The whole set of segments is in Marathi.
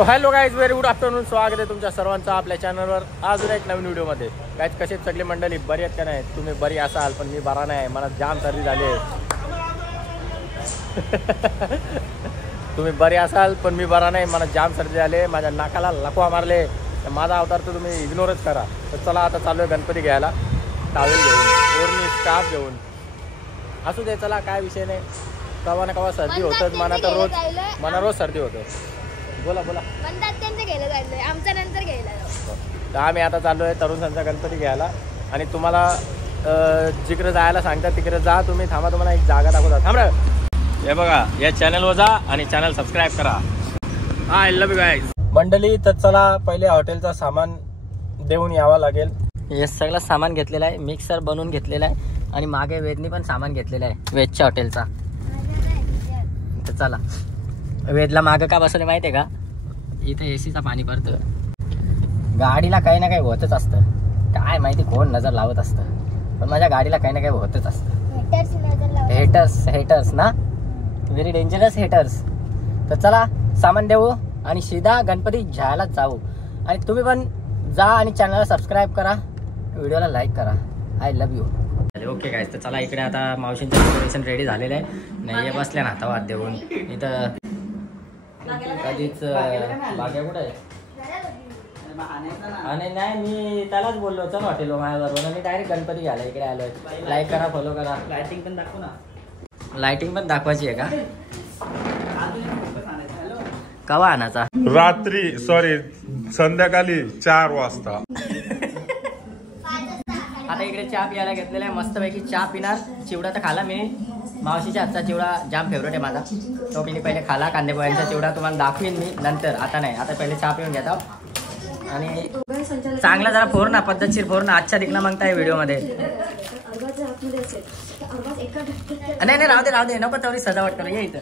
So hello guys, very good afternoon. स्वागत आहे तुमच्या सर्वांचं आपल्या चॅनलवर अजून एक नवीन व्हिडिओमध्ये. गाईज कसे सगळे मंडळी बरी आहेत का नाही? तुम्ही बरी असाल, पण मी बरा नाही. मला जाम सर्दी झाली आहे. तुम्ही बरी असाल पण मी बरा नाही, मला जाम सर्दी झाली. माझ्या नाकाला लकवा मारले. माझा अवतार तर तुम्ही इग्नोरच करा. तर चला आता चालू आहे गणपती घ्यायला, टावेल घेऊन, ओढणी स्कार्फ घेऊन. असू दे, चला काय विषय नाही. कवा ना कवा सर्दी होतच, मना रोज सर्दी होतं. बोला बोला. आमच्या नंतर घ्यायला तर आम्ही आता चाललो आहे तरुणांचा गणपती घ्यायला. आणि तुम्हाला जिकडे जायला सांगतात तिकडे जा तुम्ही. थांबा, तुम्हाला एक जागा दाखवतात. थांबा, हे बघा, या चॅनलवर जा आणि चॅनल सबस्क्राईब करा. I love you guys. मंडळी, तर चला पहिले हॉटेलचं सामान देऊन यावं लागेल. हे सगळं सामान घेतलेलं आहे, मिक्सर बनवून घेतलेला आहे आणि मागे वेदनी पण सामान घेतलेलं आहे वेदच्या हॉटेलचा. तर चला, वेदला मागं का बसवलं माहिती आहे का? इथे एसीचा पाणी पडतं. गाडीला काही ना काही होतच असतं. काय माहिती कोण नजर लावत असतं, पण माझ्या गाडीला काही ना काही होतच असतं. हेटर्स ना, व्हेरी डेंजरस हेटर्स. तर चला सामान देऊ आणि सीधा गणपती घ्यायला जाऊ. आणि तुम्ही पण जा आणि चॅनलला सबस्क्राईब करा, व्हिडिओला लाईक करा. I love you. Okay guys, तर चला इकडे आता मावशींचं डेकोरेशन रेडी झालेलं आहे. नाही हे बसल्या ना आता वाद देऊन. इथं कधीच बाग्या कुठं आहे? आणि नाही, मी त्यालाच बोललो चल हॉटेल माझ्याबरोबर. मी डायरेक्ट गणपती घ्यायला इकडे आलोय. लाईक करा, फॉलो करा. लाइटिंग पण दाखवू ना. लाइटिंग पण दाखवायची आहे का? कवा आणायचा? रात्री, सॉरी संध्याकाळी 4 वाजता. आता इकडे चहा प्यायला घेतलेला आहे. मस्तपैकी चहा पिणार. चिवडा तर खाला मी. मावशीच्या हातचा चिवडा जाम फेवरेट आहे माझा. तो मी पहिले खाला. कांदे पोह्यांचा चिवडा तुम्हाला दाखवीन मी नंतर, आता नाही. आता पहिले चहा पिऊन घेता. आणि चांगला जरा फोर ना, पद्धतशीर फोर ना. अच्छा दिखना मागताय व्हिडिओ मध्ये. नाही नाही, राहू दे नको तेवढी सजावट करू. ये इथं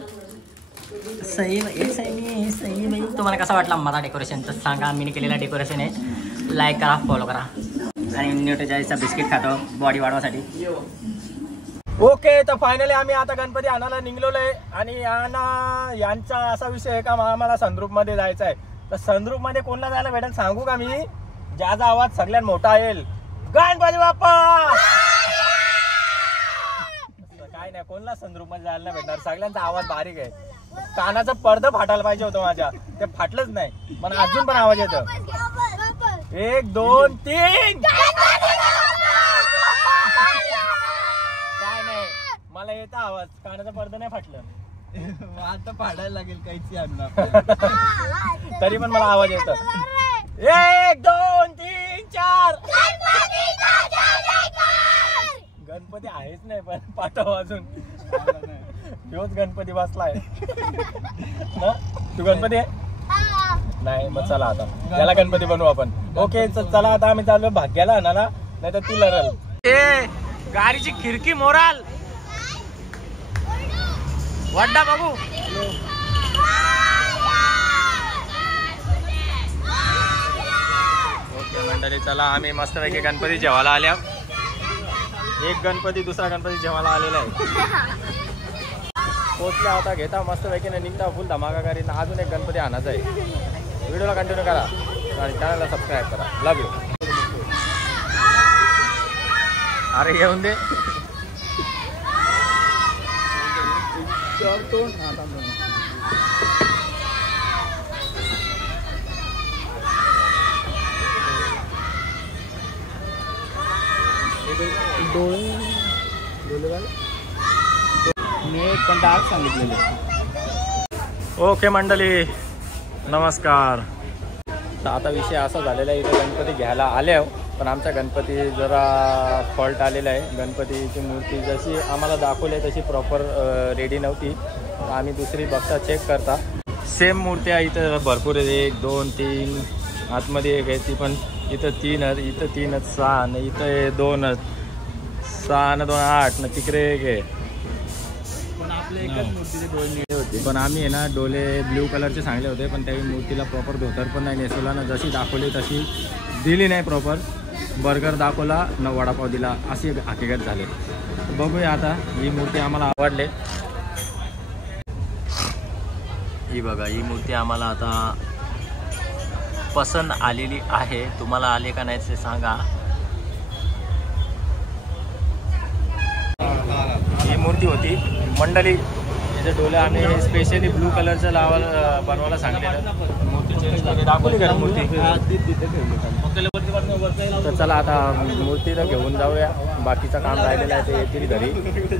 सही सही. तुम्हाला कसा वाटला माझा डेकोरेशन तर सांगा. मी केलेला डेकोरेशन आहे. लाईक करा, फॉलो करा. आणि न्यूट्रीजाईचा बिस्किट खातो बॉडी वाढवासाठी. ओके, तर फायनली आम्ही आता गणपती आणायला निघलेलो आहे. आणि यांचा असा विषय आहे का आम्हाला संद्रूप मध्ये जायचं आहे. तर संद्रूप मध्ये कोणला जायला भेटेल सांगू का मी? ज्याचा आवाज सगळ्यात मोठा येईल. गणपती बाप्पा. काय नाही, कोणला संद्रूप मध्ये जायला भेटणार. सगळ्यांचा आवाज बारीक आहे. कानाचं पडदं फाटायला पाहिजे होतं माझ्या, ते फाटलंच नाही. पण अजून पण आवाज येतो. 1 2 3. काय नाही, मला येतं आवाज. कानाचं पडदं नाही फाटलं. आता फाडायला लागेल काहीच आणणार. तरी पण मला आवाज येतो. 1 2 3 4. गणपती आहेच नाही, पण पाठव अजून. ह्योच गणपती बसलाय ना. तू गणपती आहे नाही? मग चला आता त्याला गणपती बनवू आपण. ओके, चला आता आम्ही चाललो भाग्याला आणायला, नाही तर ती लरल. गाडीची खिडकी मोराल वड्डा बघू. ओके मंडळी, चला आम्ही मस्तपैकी गणपती जेवायला आल्या. एक गणपती दुसरा गणपती जेवायला आलेला आहे. पोचल्या होता, घेता मस्तपैकी निघता फुल धमाका करीन. अजून एक गणपती आणायचा आहे. व्हिडिओला कंटिन्यू करा आणि चॅनलला सबस्क्राईब करा. Love you. अरे येऊन दे. मी पण डार्क सांगितलेले. ओके मंडळी, नमस्कार. तर आता विषय असा झालेला आहे, इथे गणपती घ्यायला आले पण आमचा गणपती जरा फॉल्ट आलेला आहे. गणपतीची मूर्ती जशी आम्हाला दाखवली तशी प्रॉपर रेडी नव्हती. आम्ही दुसरी बघता चेक करता सेम मूर्ती आहे. इथं भरपूर आहे. 1 2 3. आतमध्ये एक आहे ती पण. इथं 3, इथं 3, 6, इथं 2, 6 2 8 ना. तिकडे एक आहे. पण आपल्या एकच मूर्तीचे डोळे होते. पण आम्ही आहे ना डोले ब्ल्यू कलरचे सांगले होते, पण त्यावेळी मूर्तीला प्रॉपर धोतर पण नाही नेसवला ना. जशी दाखवली तशी दिली नाही प्रॉपर. बर्गर दाखवला न वडापाव दिला, अशी हकीकत झाली. बघूया आता. ही मूर्ती आम्हाला आवडली. ही बघा, ही मूर्ती आम्हाला आता पसंत आलेली आहे. तुम्हाला आले का नाही ते सांगा. ही मूर्ती होती मंडळी. याचे डोळे आम्ही स्पेशली ब्लू कलरचं लावायला बनवायला सांगलेलं. मूर्ती चेंज केली, दाखवली का मूर्ती? तर चला आता मूर्ती तर घेऊन जाऊया. बाकीचं काम राहिलेलं आहे ते येतील घरी.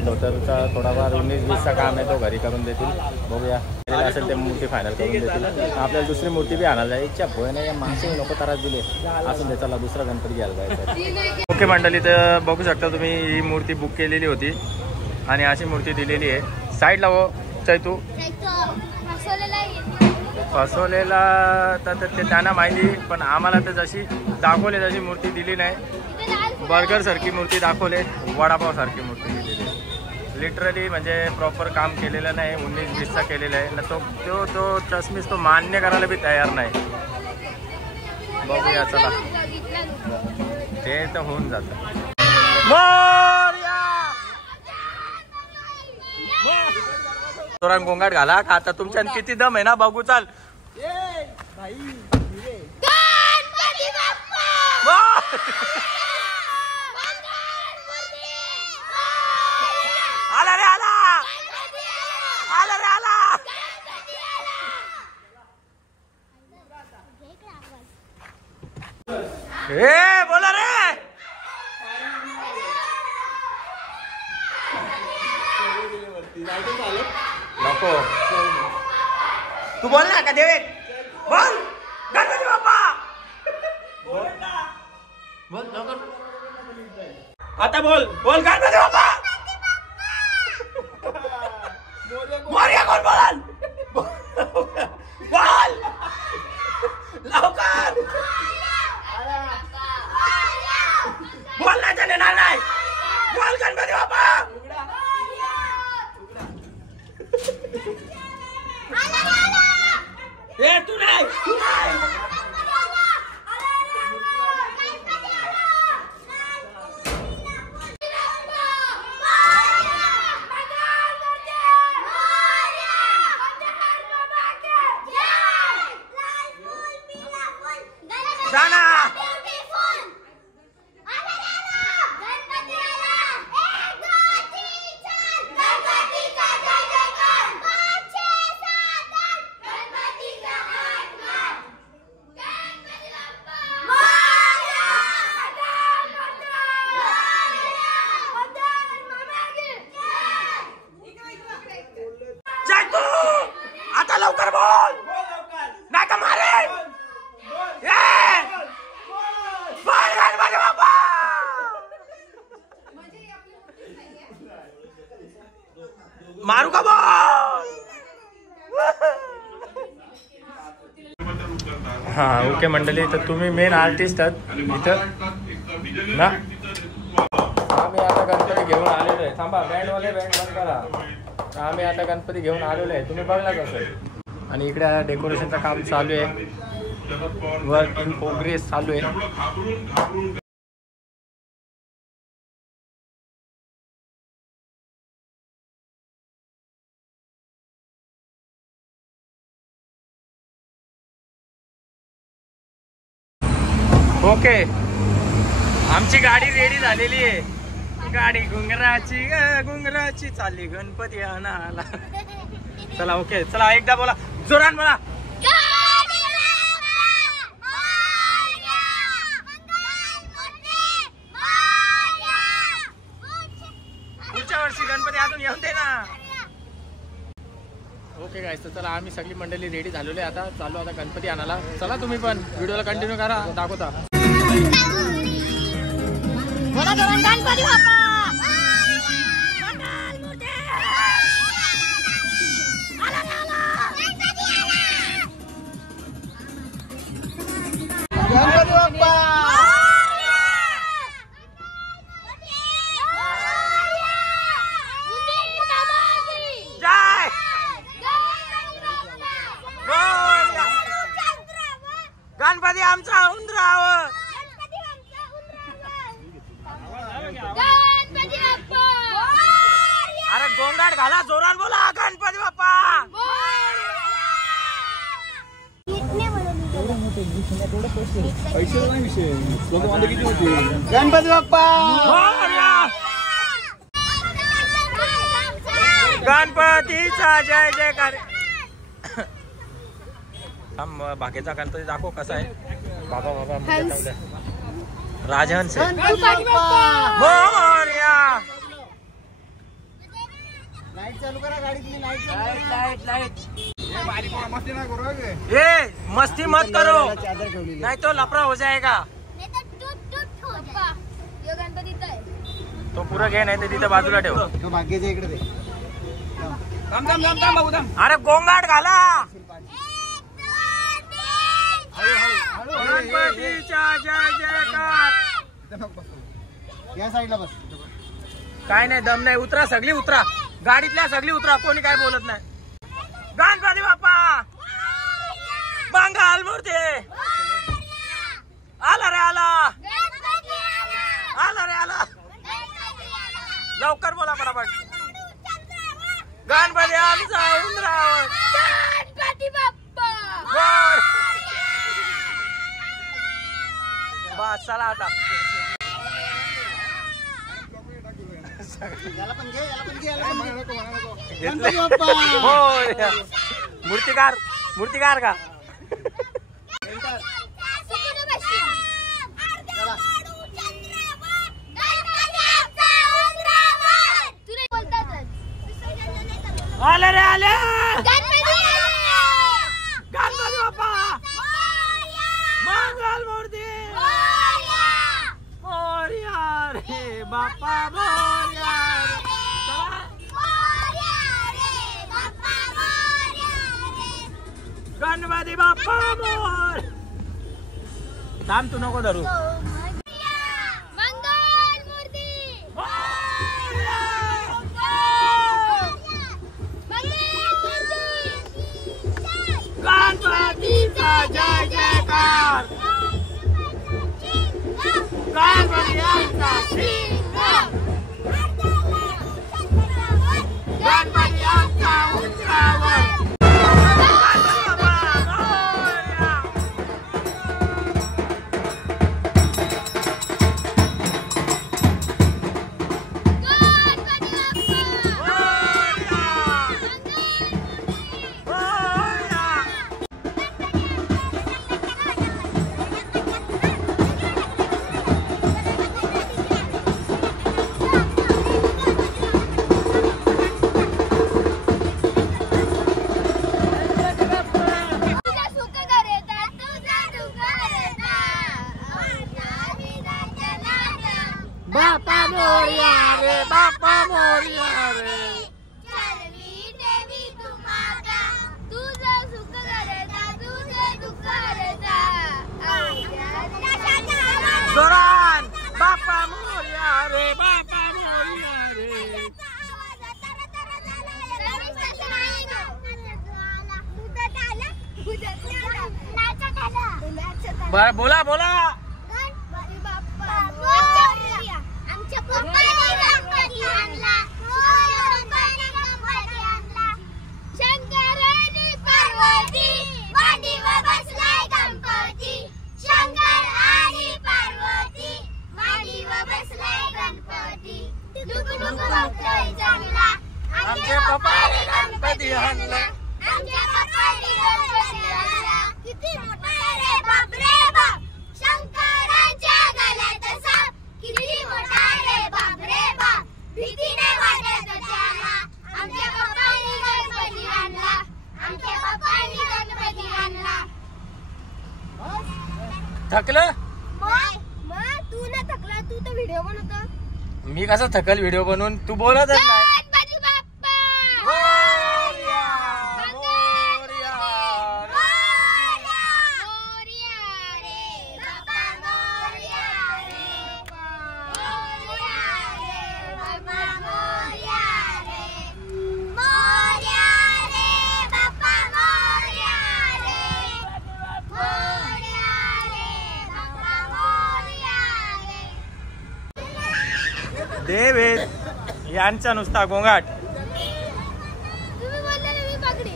धोतरचा थोडाफार 19-20चा काम आहे तो घरी करून देतील. बघूया असेल ते मूर्ती फायनल करून देतील. आपल्याला दुसरी मूर्ती बी आणायला जायची इच्छा भोय नाही. माणसे नको त्रास दिले असून त्याच्याला दुसरा गणपती घ्यायला जायचं. ओके मंडळी, तर बघू शकता तुम्ही ही मूर्ती बुक केलेली होती आणि अशी मूर्ती दिलेली आहे. साईडला हो चैतू. फसवलेला तर ते त्यांना माहिती, पण आम्हाला तर जशी दाखवले तशी मूर्ती दिली नाही. बर्गर सारखी मूर्ती दाखवले, वडापाव सारखी मूर्ती दिलेली आहे. लिटरली म्हणजे प्रॉपर काम केलेलं नाही. 19-20चा केलेला आहे ना. तो चष्मीस तो मान्य करायला बी तयार नाही. बघूया चला, ते तर होऊन जातं. गोंगाट घाला का आता तुमच्या किती दम आहे ना बघू. चाल आला रे आला, आला रे आला. ए बोला रे. नको तू बोल ना का देवे. बोल गणपती बाप्पा बोल ना. बोल आता बोल. बोल गणपती बाप्पा. मोरया कोण बोलाल. बोल लवकर. बोल ना त्याने नाही. बोल गणपती बाप्पा. ए तू नाही, तू नाही. जाना आता लवकर बोल. नाही तर मारेल. मारू का बोल. हा ओके मंडळी, तर तुम्ही मेन आर्टिस्ट आहात इथं ना. आम्ही आता गणपती घेऊन आलेलो आहे. थांबा बँडवाले बँड बंद करा. आम्ही आता गणपती घेऊन आलेलो आहे, तुम्ही बघलाच असेल. आणि इकडे डेकोरेशनचं काम चालू आहे. वर्क इन प्रोग्रेस चालू आहे. ओके आमची गाडी रेडी झालेली आहे. गाडी घुंगराची चालली गणपती आणायला. चला ओके चला एकदा बोला जोरान बोला. पुढच्या वर्षी गणपती अजून येऊन दे ना. ओके गाईस, तर चला आम्ही सगळी मंडळी रेडी झालेली आहे. आता चालू आता गणपती आणायला. चला तुम्ही पण व्हिडिओला कंटिन्यू करा, दाखवता. गणपती बाप्पा. गणपती आमचा उंदराव. अरे गोंगाट घाला, जोरान बोला गणपती बाप्पा. पैसे नाही विषय लोक माझे किती होते गणपती बाप्पा गणपतीचा जय जयकार. थांब बाकीचा गणपती दाखव कसा आहे. बाबा बाबा राजहंस गणपती बाप्पा मोरया. लाईट चालू करा गाडीतली. लाईट लाईट ये मस्ती मत करो चादर ठेवलेली. नहीं तो लफड़ा हो जाएगा. तो पुरं घे नाही तर तिथे बाजूला ठेव. तो भाग्याच्या इकडे दे. अरे गोंगाट घाला. हळू. गणपतीचा जय जयकार. या साईडला बस. काय नाही दम नाही. उतरा सगळी उतरा गाडीतल्या सगळी उतरा. कोणी काय बोलत नाही. गणपती बाप्पा बंगाल मूर्ती आला रे आला. आला रे आला. लवकर बोला पटापट. गणपती आमचा उंदरावर. गणपती बाप्पा वर. बस चला आता. याला पण घे, याला पण घे, याला पण घे. घेतले. गणपती बाप्पा होय. मूर्तिकार का. आले रे आले. गणपती बाप्पा मंगल मूर्ती मोरया रे बाप्पा मोरया रे. गणपती बाप्पा मोर. थांब तू नको धरू. मंगल मूर्ती मोरया. गणपतीचा जय जयकार. गणपती आमचा गणपती आमचा उंदरावर. बाप्पा मोरया रे बाप्पा मोरया रे. तुझं सुख करता तुझे दुःख करता. जोरान बाप्पा मोरया रे बाप्पा मोरया रे. बर बोला बोला. आमच्या पप्पाने गणपती आणला. शंकराने पार्वती मांडीवर बसलाय गणपती. शंकर आणि पार्वती मांडीवर बसलाय गणपती. डुक डुक बघतोय जंगला. आमच्या पप्पाने गणपती आणला. आमच्या पप्पाने गणपती आणला. किती मोठा रे बाप रे बाप. शंकराच्या गळ्यात साप. किती मोठा रे बाप रे बाप. भीतीने वाटत त्याला. आमच्या पप्पाने गणपती आणला. आमच्या पप्पाने गणपती आणला. थकलं. मग तू ना थकला. तू तर व्हिडिओ बनवतो. मी कसं थकल व्हिडिओ बनवून. तू बोलतच नाही. गणपती बाप्पा मोरया, मोरया रे. मोरया रे बाप्पा मोरया रे. मोरया रे बाप्पा मोरया रे. मोरया रे बाप्पा मोरया रे. मोरया रे बाप्पा मोरया रे. देवेश यांचा नुसता गोंगाट. तुम्ही बोललेले मी पकडी.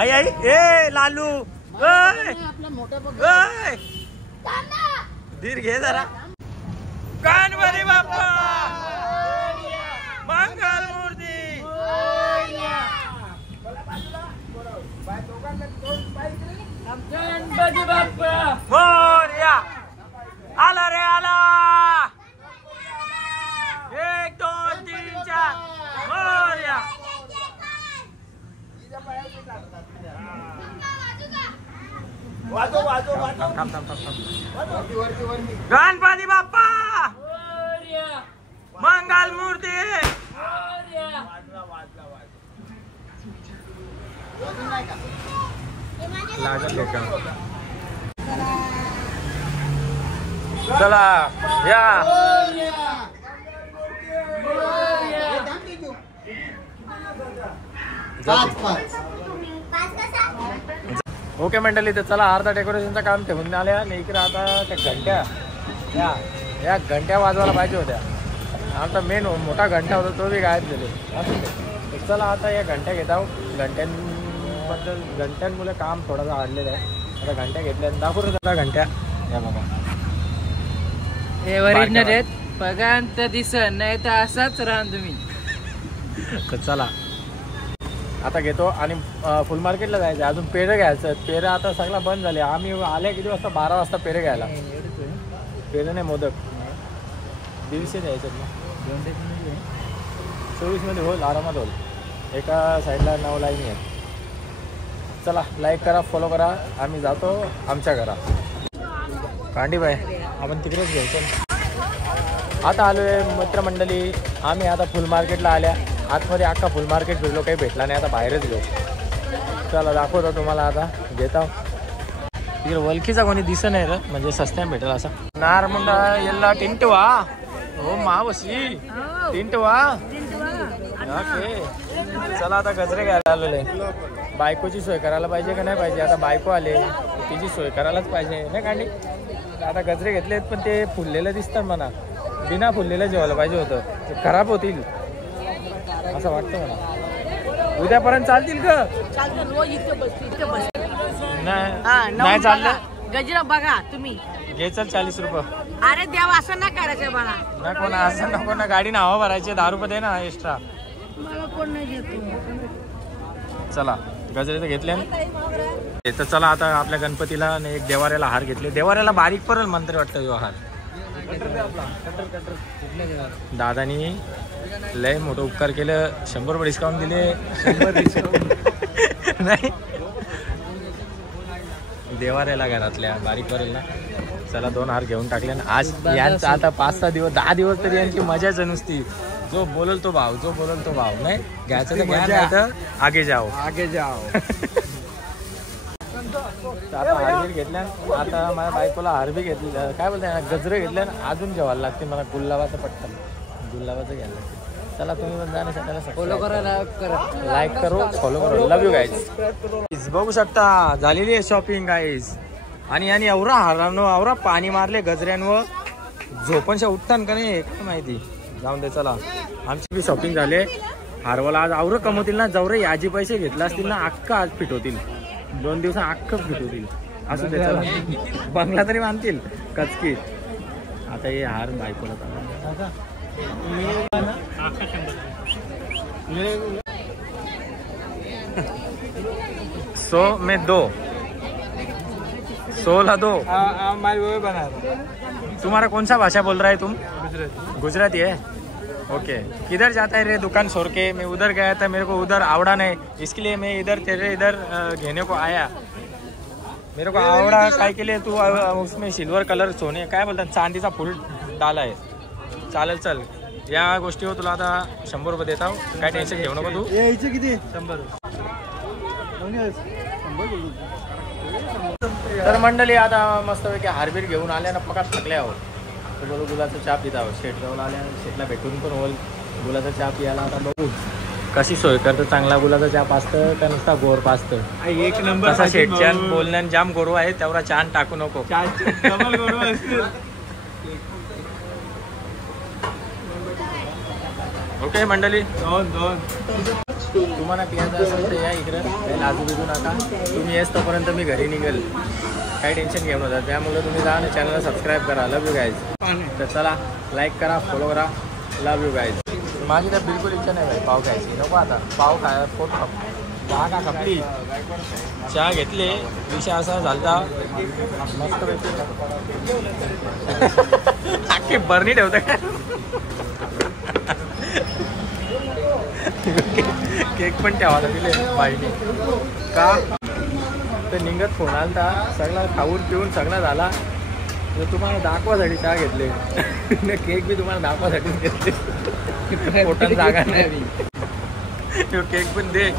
आई आई ए लालू धीर घे जरा. गणपती बाप्पा मंगल मूर्ती. गणपती बाप्पा मोरया. आला रे आला. 1 2 3 4 मोरया. थांब. गणपती बाप्पा मंगल मूर्ती. लागल लोक. चला या. ओके मंडळी, तर चला अर्धा डेकोरेशनचं काम ठेवून आल्या आणि इकडे आता त्या घंट्या या घंट्या वाजवायला पाहिजे होत्या. आमचा मेन मोठा घंटा होता तो बी गायब झाले. तर चला आता या घंट्या घेत आहोत. घंट्यांमुळे काम थोडंसं वाढलेलं आहे. आता घंट्या घेतल्या दाखवतो जरा घंट्या. या बघा हे ओरिजिनल आहेत. बघा तर दिसन नाही तर असाच राहा तुम्ही. तर चला आता घेतो आणि फुल मार्केटला जायचं. अजून पेरं घ्यायचं. पेरं आता सगळा बंद झाले. आम्ही आले किती वाजता? 12 वाजता पेरं घ्यायला. पेरं नाही मोदक 150 द्यायचं ना. 24 मध्ये होईल, आरामात होईल. एका साईडला 9 लाईन आहेत. चला लाईक करा, फॉलो करा. आम्ही जातो आमच्या घरात. कांडीबाई आपण तिकडेच घ्यायचं. आता आलो आहे मित्रमंडळी. आम्ही आता फुल मार्केटला आल्या. आतमध्ये अख्खा फुल मार्केट फिरलो, काही भेटला नाही. आता बाहेरच घेऊ. चला दाखवतो तुम्हाला. आता घेता तिकडे वलखीचा कोणी दिसत नाही रे, म्हणजे सस्त्याने भेटेल असा. नारमुंडा येल्ला टिंटवा. हो मावशी टिंटवा. ओके चला आता गजरे घ्यायला आलेले. बायकोची सोय करायला पाहिजे का नाही पाहिजे? आता बायको आले, तिची सोय करायलाच पाहिजे नाही कांडी. आता गजरे घेतलेत पण ते फुललेलं दिसतात म्हणा. बिना फुललेलं जेवायला पाहिजे होतं. ते खराब होतील असं वाटतं मला. उद्यापर्यंत चालतील का? नाही चाललं. गजरा बघा तुम्ही. घे चल 40 रुपये. अरे देवा असं ना करायचं मला. नको ना असं नको ना. गाडी ना हवा भरायचे 10 रुपये दे ना एक्स्ट्रा. मला कोण नाही देतो. चला गजरे तर घेतले. तर चला आता आपल्या गणपतीला आणि एक देवाऱ्याला हार घेतले. देवाऱ्याला बारीक पडेल मंत्र वाटतं यो हार. दादानी लय मोठं उपकार केलं. 100 रुपये डिस्काउंट दिले. 100 डिस्काउंट नाही देवाऱ्याला घरातल्या बारीक पडेल ना. चला 2 हार घेऊन टाकले ना. आज यांचं आता 5-6 दिवस 10 दिवस तरी यांची मजाच नुसती. जो बोलल तो भाव, जो बोलल तो भाव. नाही घ्यायचं तर घ्या, नाही तर आगे जाओ. आता हारबीर घेतल्या. आता माझ्या बायकोला हारबी घेतली. काय बोलताय गजरे घेतल्या ना. अजून जेवायला लागते मला. गुलाबाचं पटकन गुलाबाचं घ्यायला लागते. चला तुम्ही पण जाण्यासाठी फॉलो करा, लाईक करो, फॉलो करो. लव यू गाईज. बघू शकता झालेली आहे शॉपिंग गाईज. आणि एवढा हारांनो एवढा पाणी मारले गजऱ्यांवर. झोपणशा उठतान का नाही काय माहिती. जाऊन दे. चला आमची बी शॉपिंग झाले. हारवाला आज आवरं कमवतील ना. जवळ आजी पैसे घेतला असतील ना अख्खा आज फिटवतील. 2 दिवसात अख्खं फिटवतील. असू दे. चला बंगला तरी बांधतील कचकीत. आता हे हार बायकोला सो मैं 2 16 2. तुम्हारा कौन सा भाषा बोल रहा है तुम? गुजराती है. ओके किधर जाता है रे दुकान छोड़ के? मैं उधर गया था, मेरे को उधर आवड़ा नहीं, इसके लिए मैं इधर तेरे इधर घेने को आया. मेरे को आवड़ा काय के लिए तू उसमें सिल्वर कलर सोने काय बोलतात चांदीचा फुल डाला आहे. चालेल चल. या गोष्टीवर तुला आता 100 रुपये देता. काय टेन्शन घेऊ नको तू. किती? 100. तर मंडळी आता मस्तपैकी हारबीर घेऊन आल्या ना. पका थकले आहोत. तर बोलू गुलाचा चहा पित आहोत. शेट जाऊन आल्या. शेटला भेटून पण होईल. गुलाचा चहा पियाला आता बघू कशी सोय करतं. चांगला गुलाचा चहा पाचतं का नुसता गोड पाचतं. एक नंबर. तसा शेटच्या बोलण्यान जाम गोडवा आहे. तेवढा चहा टाकू नको. ओके मंडळी. 2 तुम्हाला पियायचं असेल तर या इकडं काही लाजू बिजू नका. तुम्ही येस तोपर्यंत मी घरी निघेल, काही टेन्शन घेऊन होता. त्यामुळे तुम्ही जा आणि चॅनलला सबस्क्राईब करा. लव यू गाईज. तर चला लाईक करा, फॉलो करा. लव यू गाईज. माझी तर बिलकुल इच्छा नाही भाई पाव खायची. नको आता पाव खाय पोट चहा का खपली. चहा घेतले, विषय असा झालता मस्त अख्खी बरणी ठेवता का. केक पण ठेवायला दिले बाईने का तर निघत फोन आलता. सगळा खाऊन पिऊन सगळा झाला. तर तुम्हाला दाखवासाठी चहा घेतले. केक बी तुम्हाला दाखवासाठीच घेतले. पोटात जागा नाही. तो केक पण दे.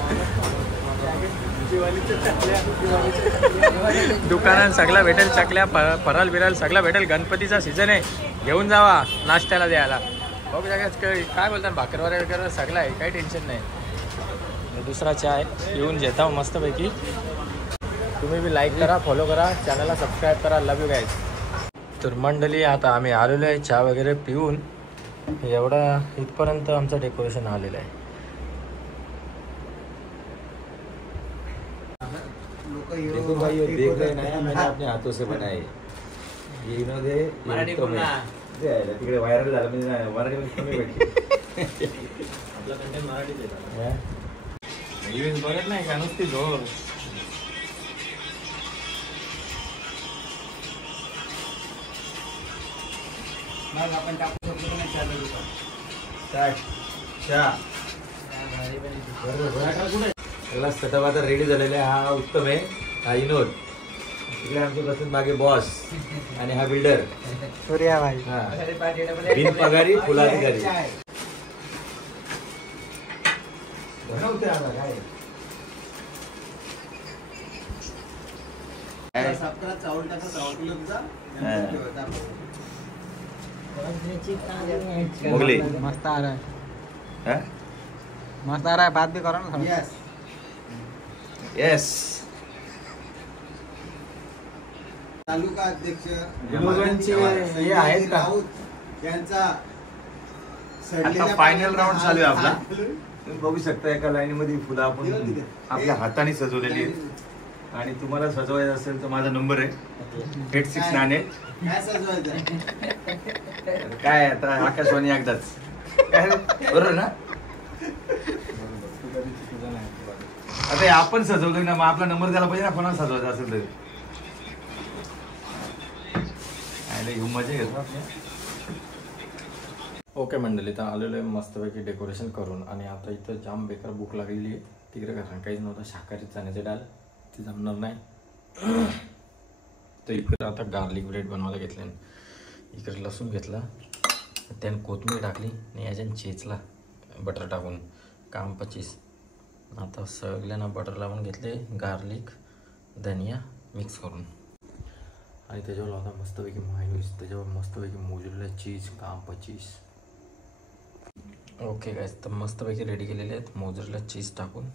दुकानात सगळा भेटेल, चकल्या फराल बिराल सगळा भेटेल. गणपतीचा सीझन आहे, घेऊन जावा नाश्त्याला द्यायला. बघू काय बोलतात भाकरवारे वगैरे सगळं आहे, काही टेन्शन नाही. दुसरा चहा आहे, येऊन घेता मस्तपैकी. तुम्ही बी लाईक करा, फॉलो करा, चॅनलला सबस्क्राईब करा. लव यू गाईज. तर मंडळी आता आम्ही आलेलो आहे चहा वगैरे पिऊन. एवढा इथपर्यंत आमचं डेकोरेशन आलेलं आहे. देखो भाई ये देख रहे ना, मैंने अपने हाथों से बनाए. ये इन्होंने तिकडे व्हायरल झालं म्हणजे नाही मराठीमध्ये कमी भेटली. आपला कंटेंट मराठीच आहे. न्यूज बघत नाही का नुसती झोर. मग आपण टाकू शकतो नाही त्याला सेटअप आता रेडी झालेला आहे. हा उत्तम आहे, हा विनोद. इकडे आमचे बसून मागे बॉस आणि हा बिल्डर सूर्या भाई. बिन पगारी फुलाधिकारी. चावल टाका, चावल किलो तुझा मोगली मस्त आ रहा है. हा? मस्त आ रहा है. बात भी करो ना. Yes yes. तालुका अध्यक्ष विनोदांचे हे आहेत का? राऊत यांचा आता फायनल राऊंड चालू आहे आपला. तुम्ही बघू शकता एका लाईनीमध्ये फुलं आपण आपल्या हाताने सजवलेली आहेत. आणि तुम्हाला सजवायचं असेल तर माझा नंबर आहे 8698. काय सजवायचं. काय आता आकाशवाणी एकदाच काय बरोबर ना. आता हे आपण सजवलं ना, मग आपला नंबर द्यायला पाहिजे ना कोणाला सजवायचा असेल तर. घेऊन मजा घेतो आपल्या. ओके मंडळी, तर आलेलो आहे मस्तपैकी डेकोरेशन करून. आणि आता इथं जाम बेकार भूक लागलेली आहे. तिकडे कारण काहीच नव्हतं, शाकाहारी चण्याचे डाल ते जमणार नाही. तर इकडे आता गार्लिक ब्रेड बनवायला घेतले. इकडे लसूण घेतला, त्याने कोथिंबीर टाकली आणि याच्यानं चेचला बटर टाकून काम 25. आता सगळ्यांना बटर लावून घेतले, गार्लिक धनिया मिक्स करून. आणि त्याच्यावर लावता मस्तपैकी मायोनीज, त्याच्यावर मस्तपैकी मोजलेलं चीज काम 25. ओके गाइस, तर मस्तपैकी रेडी केलेले आहेत मोजरेला चीज टाकून.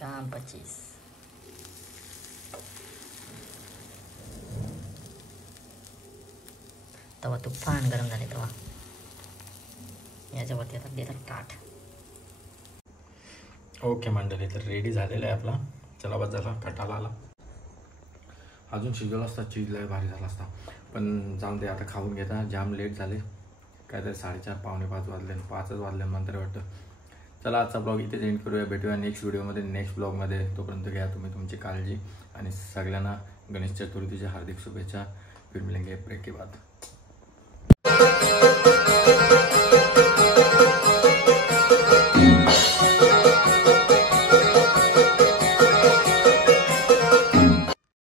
काम 25. तेव्हा तुफान गरम झाले, तेव्हा याच्यावरती आता देतात ताट. ओके मंडळी, तर रेडी झालेला आहे आपला. चला बस झाला, कटाला आला. अजून शिजवला असता चीज लय भारी झाला असता, पण जाऊन दे आता खाऊन घेता. जाम लेट झाले, काहीतरी 4:30 पावणे 5 वाजले, 5च वाजले मला तरी वाटतं. चला आजचा ब्लॉग इथेच एंड करूया. भेटूया नेक्स्ट व्हिडिओमध्ये, नेक्स्ट ब्लॉगमध्ये. तोपर्यंत घ्या तुम्ही तुमची काळजी आणि सगळ्यांना गणेश चतुर्थीच्या हार्दिक शुभेच्छा. फिर मिलेंगे ब्रेक के बाद.